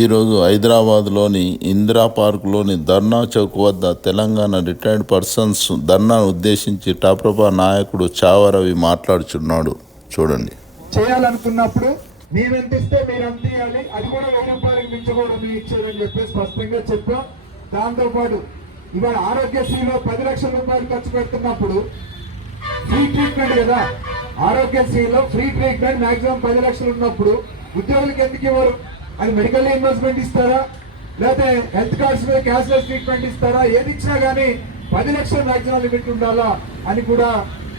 ఈరోజు హైదరాబాద్లోని ఇందిరా పార్కులోని ధర్నా చౌక్ వద్ద తెలంగాణ రిటైర్డ్ పర్సన్స్ ధర్నాను ఉద్దేశించి టాప్రభా నాయకుడు చావరవి మాట్లాడుచున్నాడు. చూడండి. చేయాలనుకున్నప్పుడు మేమెంత ఇస్తే మీరు అంత ఇవ్వాలి, అది కూడా 1000 రూపాయలకు మించకూడదు మీరు ఇచ్చేదని చెప్పి స్పష్టంగా చెప్పాం. దాంతోపాటు ఇవాళ ఆరోగ్యశ్రీలో 10 లక్షల రూపాయలు ఖర్చు పెడుతున్నప్పుడు ఫ్రీ ట్రీట్మెంట్ కదా, ఆరోగ్యశ్రీలో ఫ్రీ ట్రీట్మెంట్ మాక్సిమం 10 లక్షలు ఉన్నప్పుడు ఉద్యోగులకు ఎందుకు ఇవ్వరు? అది మెడికల్ ఇన్వెస్ట్మెంట్ ఇస్తారా, లేకపోతే హెల్త్ కార్డ్స్ మీద క్యాష్లెస్ ట్రీట్మెంట్ ఇస్తారా? ఏది ఇచ్చినా కానీ 10 లక్షల మాక్సిమం లిమిట్ ఉండాలా అని కూడా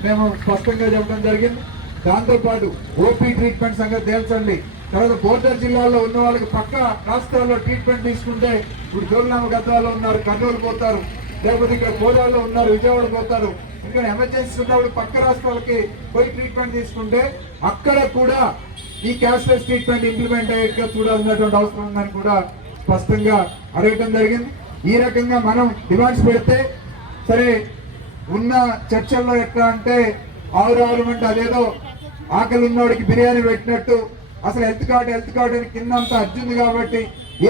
మేము స్పష్టంగా చెప్పడం జరిగింది. దాంతోపాటు ఓపీ ట్రీట్మెంట్ సంగతి తేల్చండి. తర్వాత బోర్డర్ జిల్లాలో ఉన్న వాళ్ళకి పక్క రాష్ట్రాల్లో ట్రీట్మెంట్ తీసుకుంటే ఇప్పుడు జోగులాంబ గద్వాలో ఉన్నారు, కర్నూలు పోతారు, లేకపోతే ఇక్కడ గోదావరిలో ఉన్నారు, విజయవాడ పోతారు. ఇక్కడ ఎమర్జెన్సీ ఉన్నప్పుడు పక్క రాష్ట్రాలకి పోయి ట్రీట్మెంట్ తీసుకుంటే అక్కడ కూడా ఈ క్యాష్లెస్ ట్రీట్మెంట్ ఇంప్లిమెంట్ అయ్యేట్టుగా చూడాల్సినటువంటి అవసరం ఉందని కూడా స్పష్టంగా అడగటం జరిగింది. ఈ రకంగా మనం డిమాండ్స్ పెడితే సరే, ఉన్న చర్చల్లో ఎట్లా అంటే ఆవురావులు అంటే అదేదో ఆకలి ఉన్నోడికి బిర్యానీ పెట్టినట్టు, అసలు హెల్త్ కార్డు అని కిందంతా అర్జుంది కాబట్టి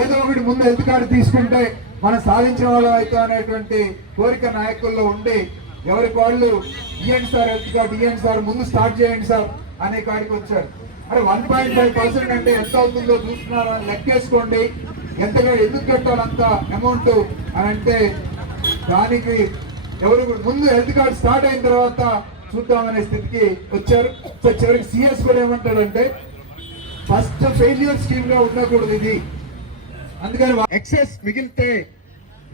ఏదో ఒకటి ముందు హెల్త్ కార్డు తీసుకుంటే మనం సాధించిన వాళ్ళం అవుతాం అనేటువంటి కోరిక నాయకుల్లో ఉండి ఎవరికి వాళ్ళు ఇవ్వండి సార్ హెల్త్ కార్డు, ఇవ్వండి సార్, ముందు స్టార్ట్ చేయండి సార్ అనే కాడికి వచ్చారు. అంటే 1.5% అంటే ఎంత అవుతుందో చూస్తున్నారో అని లెక్కేసుకోండి. ఎంతగా ఎందుకు కట్టాలంత అమౌంట్ అని అంటే దానికి ఎవరు ముందు హెల్త్ కార్డు స్టార్ట్ అయిన తర్వాత చూద్దామనే స్థితికి వచ్చారు. సో చివరికి సిఎస్ కూడా ఏమంటాడంటే ఫస్ట్ ఫెయిల్యూర్ స్కీమ్ గా ఉండకూడదు ఇది, అందుకని ఎక్సెస్ మిగిలితే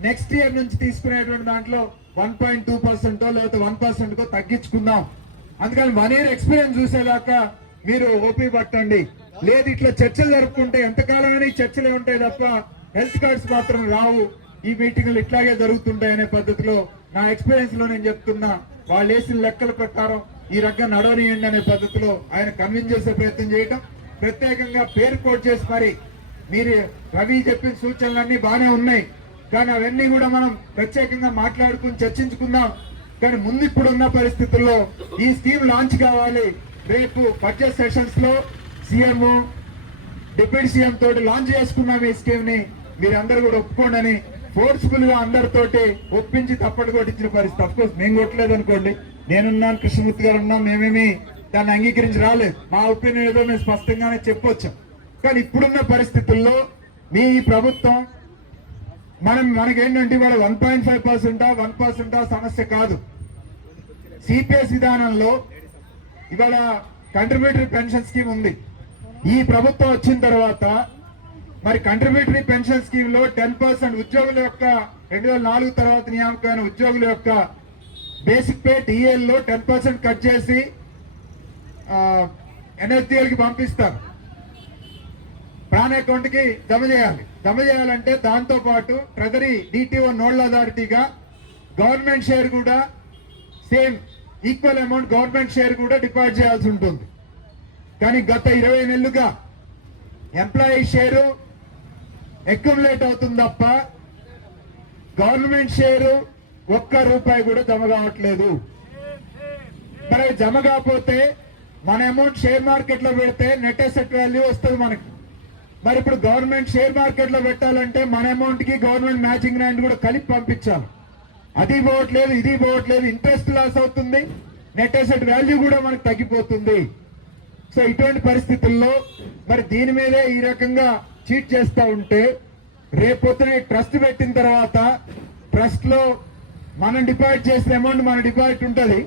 నెక్స్ట్ ఇయర్ నుంచి తీసుకునేటువంటి దాంట్లో 1.2% లేకపోతే 1% తగ్గించుకుందాం. అందుకని 1 year ఎక్స్పీరియన్స్ చూసేదాకా మీరు ఓపీ పట్టండి. లేదు ఇట్లా చర్చలు జరుపుకుంటే ఎంతకాలమైనా ఈ చర్చలే ఉంటాయి తప్ప హెల్త్ కార్డ్స్ మాత్రం రావు, ఈ మీటింగ్లు ఇట్లాగే జరుగుతుంటాయి అనే పద్ధతిలో నా ఎక్స్పీరియన్స్ లో నేను చెప్తున్నా. వాళ్ళు వేసిన లెక్కల ప్రకారం ఈ రకంగా నడవనియండి అనే పద్ధతిలో ఆయన కన్విన్స్ చేసే ప్రయత్నం చేయటం, ప్రత్యేకంగా పేరు కోట్ చేసి మరి మీరు రవి చెప్పిన సూచనలన్నీ బాగానే ఉన్నాయి, కానీ అవన్నీ కూడా మనం ప్రత్యేకంగా మాట్లాడుకుని చర్చించుకుందాం. కానీ ముందు ఇప్పుడు ఉన్న పరిస్థితుల్లో ఈ స్కీమ్ లాంచ్ కావాలి. రేపు బడ్జెట్ సెషన్స్ లో సీఎం డిప్యూటీ సీఎం తోటి లాంచ్ చేసుకున్నాం ఈ స్కీమ్ ని, మీరందరూ కూడా ఒప్పుకోండి ఫోర్స్ఫుల్ గా అందరితోటి ఒప్పించి తప్పటి కొట్టించిన పరిస్థితి. అఫ్ కోర్స్ మేము కొట్టలేదు అనుకోండి, నేనున్నాను, కృష్ణమూర్తి గారు ఉన్నాం, మేమేమి దాన్ని అంగీకరించి రాలేదు. మా ఒపీనియన్ ఏదో మేము స్పష్టంగానే చెప్పొచ్చాం. కానీ ఇప్పుడున్న పరిస్థితుల్లో మీ ప్రభుత్వం మనకేంటంటే ఇవాళ 1.5% 1% సమస్య కాదు. సిపిఎస్ విధానంలో ఇవాళ కంట్రిబ్యూటరీ పెన్షన్ స్కీమ్ ఉంది. ఈ ప్రభుత్వం వచ్చిన తర్వాత మరి కంట్రిబ్యూటరీ పెన్షన్ స్కీమ్ లో 10% ఉద్యోగుల యొక్క 2004 తర్వాత నియామకమైన ఉద్యోగుల యొక్క బేసిక్ పే టీఏల్ లో 10% కట్ చేసి ఎన్ఎస్డిఎల్ కి పంపిస్తారు, ప్రాణ అకౌంట్ కి జమ చేయాలి. జమ చేయాలంటే దాంతో పాటు ట్రెజరీ డిటిఓ నోడల్ అథారిటీగా గవర్నమెంట్ షేర్ కూడా same equal amount government share కూడా డిపాజిట్ చేయాల్సి ఉంటుంది. కానీ గత 20 నెలలుగా ఎంప్లాయీ షేరు అక్యుములేట్ అవుతుంది తప్ప గవర్నమెంట్ షేరు ₹1 కూడా జమ కావట్లేదు. మరి జమ కాకపోతే మన అమౌంట్ షేర్ మార్కెట్ లో పెడితే నెట్ అసెట్ వాల్యూ వస్తుంది మనకి. మరి ఇప్పుడు గవర్నమెంట్ షేర్ మార్కెట్ లో పెట్టాలంటే మన అమౌంట్ కి గవర్నమెంట్ మ్యాచింగ్ గ్రాంట్ కూడా కలిపి పంపించాలి. అది పోవట్లేదు, ఇది పోవట్లేదు, ఇంట్రెస్ట్ లాస్ అవుతుంది, నెట్ అసెట్ వాల్యూ కూడా మనకు తగ్గిపోతుంది. సో ఇటువంటి పరిస్థితుల్లో మరి దీని మీదే ఈ రకంగా చీట్ చేస్తూ ఉంటే రేపొద్దున ట్రస్ట్ పెట్టిన తర్వాత ట్రస్ట్ లో మనం డిపాజిట్ చేసిన అమౌంట్ మన డిపాజిట్ ఉంటుంది.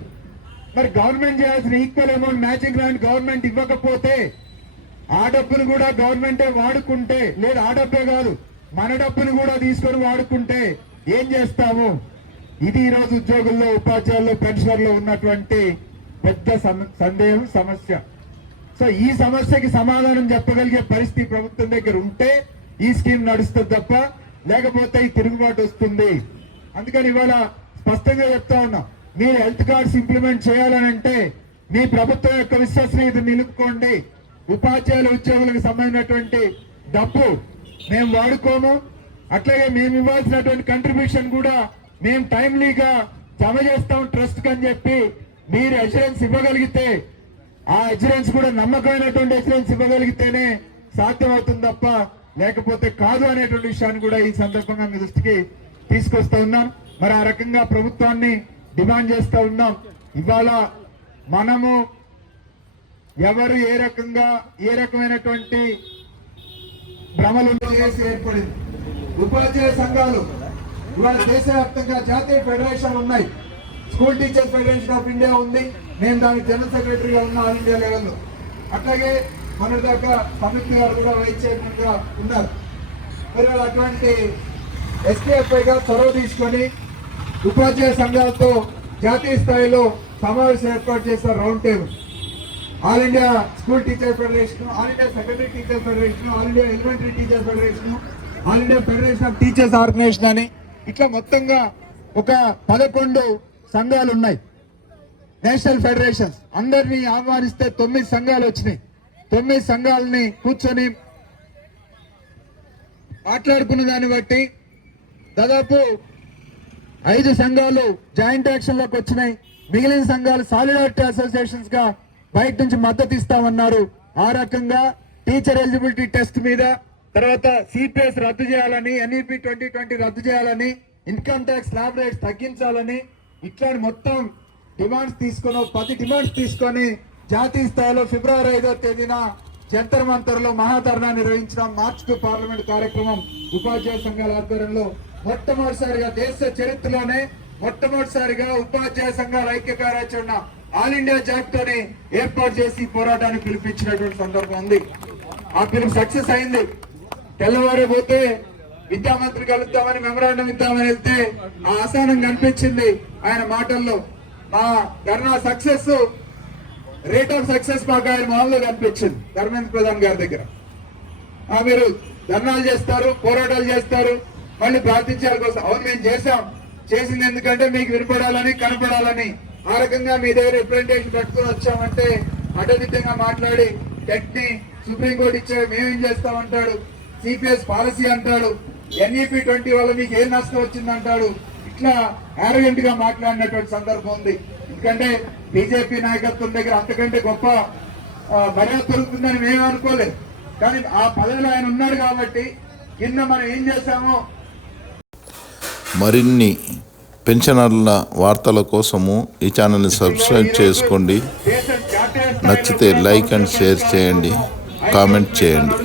మరి గవర్నమెంట్ చేయాల్సిన equal amount matching grant government ఇవ్వకపోతే ఆ డబ్బును కూడా గవర్నమెంటే వాడుకుంటే, లేదు ఆ డబ్బే కాదు మన డబ్బును కూడా తీసుకొని వాడుకుంటే ఏం చేస్తాము? ఇది ఈరోజు ఉద్యోగుల్లో, ఉపాధ్యాయుల్లో, పెన్షనర్లో ఉన్నటువంటి పెద్ద సందేహం, సమస్య. సో ఈ సమస్యకి సమాధానం చెప్పగలిగే పరిస్థితి ప్రభుత్వం దగ్గర ఉంటే ఈ స్కీమ్ నడుస్తుంది తప్ప లేకపోతే ఈ తిరుగుబాటు వస్తుంది. అందుకని ఇవాళ స్పష్టంగా చెప్తా ఉన్నాం, మీరు హెల్త్ కార్డ్స్ ఇంప్లిమెంట్ చేయాలనంటే మీ ప్రభుత్వం యొక్క విశ్వసనీయత నిలుపుకోండి. ఉపాధ్యాయుల ఉద్యోగులకు సంబంధించినటువంటి డబ్బు మేము వాడుకోము, అట్లాగే మేము ఇవ్వాల్సినటువంటి కంట్రిబ్యూషన్ కూడా మేము టైమ్లీగా జమ చేస్తాం ట్రస్ట్ అని చెప్పి మీరు అష్యూరెన్స్ ఇవ్వగలిగితే, ఆ అష్యూరెన్స్ కూడా నమ్మకమైనటువంటి అష్యూరెన్స్ ఇవ్వగలిగితేనే సాధ్యం అవుతుంది తప్ప లేకపోతే కాదు అనేటువంటి విషయాన్ని కూడా ఈ సందర్భంగా మీ దృష్టికి తీసుకొస్తా ఉన్నాం. మరి ఆ రకంగా ప్రభుత్వాన్ని డిమాండ్ చేస్తా ఉన్నాం. ఇవాళ మనము ఎవరు ఏ రకమైనటువంటి భ్రమలు చేసి ఏర్పడింది. ఉపాధ్యాయ సంఘాలు ఇవాళ దేశవ్యాప్తంగా జాతీయ ఫెడరేషన్ ఉన్నాయి. School teachers federation of India ఉంది. నేను దానికి జనరల్ సెక్రటరీగా ఉన్న ఆల్ ఇండియా లెవెల్లో. అట్లాగే మన దాకా సంయుక్త గారు కూడా వైస్ చైర్మన్ గా ఉన్నారు. మరి అటువంటి ఎస్కేఎఫ్ఐగా చొరవ తీసుకొని ఉపాధ్యాయ సంఘాలతో జాతీయ స్థాయిలో సమావేశం ఏర్పాటు చేస్తారు. Round table. All India school teacher federation, all India secondary teacher federation, all India elementary teacher federation, all India federation of teachers organisation అని ఇట్లా మొత్తంగా ఒక 11 సంఘాలు ఉన్నాయి. నేషనల్ ఫెడరేషన్స్ అందరినీ ఆహ్వానిస్తే 9 సంఘాలు వచ్చినాయి. 9 సంఘాలని కూర్చొని మాట్లాడుకున్న దాన్ని బట్టి దాదాపు 5 సంఘాలు జాయింట్ యాక్షన్ లోకి వచ్చినాయి. మిగిలిన సంఘాలు సాలిడారిటీ అసోసియేషన్స్ గా బయట నుంచి మద్దతు ఇస్తామన్నారు. ఆ రకంగా టీచర్ ఎలిజిబిలిటీ టెస్ట్ మీద, తర్వాత సిపిఎస్ రద్దు చేయాలని, ఎన్ఈపి 2020 రద్దు చేయాలని, ఇన్కమ్ ట్యాక్స్ స్లాబ్ రేట్స్ తగ్గించాలని, ఇట్లాంటి మొత్తం డిమాండ్స్ తీసుకొని 10 డిమాండ్స్ తీసుకొని జాతీయ స్థాయిలో ఫిబ్రవరి 5వ తేదీన జంతర్ మంతర్ లో మహాధర్నా నిర్వహించిన మార్చ్ 2 పార్లమెంట్ కార్యక్రమం ఉపాధ్యాయ సంఘాల ఆధ్వర్యంలో మొట్టమొదటిసారిగా దేశ చరిత్రలోనే మొట్టమొదటిసారిగా ఉపాధ్యాయ సంఘాల ఐక్య కార్యాచరణ ఆల్ ఇండియా జాబితాని ఏర్పాటు చేసి పోరాటాన్ని పిలిపించినటువంటి సందర్భం ఉంది. ఆ పిలుపు సక్సెస్ అయింది. తెల్లవారే పోతే విద్యామంత్రి కలుద్దామని మెమరాండం ఇద్దామని వెళ్తే ఆ ఆసనం కనిపించింది ఆయన మాటల్లో. మా ధర్నా సక్సెస్ రేట్ ఆఫ్ సక్సెస్ మాకు ఆయన మాల్లో కనిపించింది ధర్మేంద్ర ప్రధాన్ గారి దగ్గర. మీరు ధర్నాలు చేస్తారు, పోరాటాలు చేస్తారు, మళ్ళీ ప్రార్థించాలి కోసం. అవును, మేము చేసింది ఎందుకంటే మీకు వినపడాలని, కనపడాలని. ఆ రకంగా మీ దగ్గర రిప్రజెంటేషన్ పెట్టుకుని వచ్చామంటే అడ్డదిడ్డంగా మాట్లాడి టెట్ని సుప్రీంకోర్టు ఇచ్చే మేమేం చేస్తామంటాడు, సిపిఎస్ పాలసీ అంటాడు, ఎన్ఈపి 20 వల్ల మీకు ఏం నష్టం వచ్చిందంటాడు. ఇట్లా ఆరోగెంట్ గా మాట్లాడినటువంటి సందర్భం ఉంది. ఎందుకంటే బీజేపీ నాయకత్వం దగ్గర అంతకంటే గొప్ప మర్యాద దొరుకుతుందని మేము అనుకోలేదు. కానీ ఆ పదవిలో ఆయన ఉన్నాడు కాబట్టి కింద మనం ఏం చేశామో. మరిన్ని పెన్షనర్ల వార్తల కోసము ఈ ఛానల్ని సబ్స్క్రైబ్ చేసుకోండి. నచ్చితే లైక్ అండ్ షేర్ చేయండి, కామెంట్ చేయండి.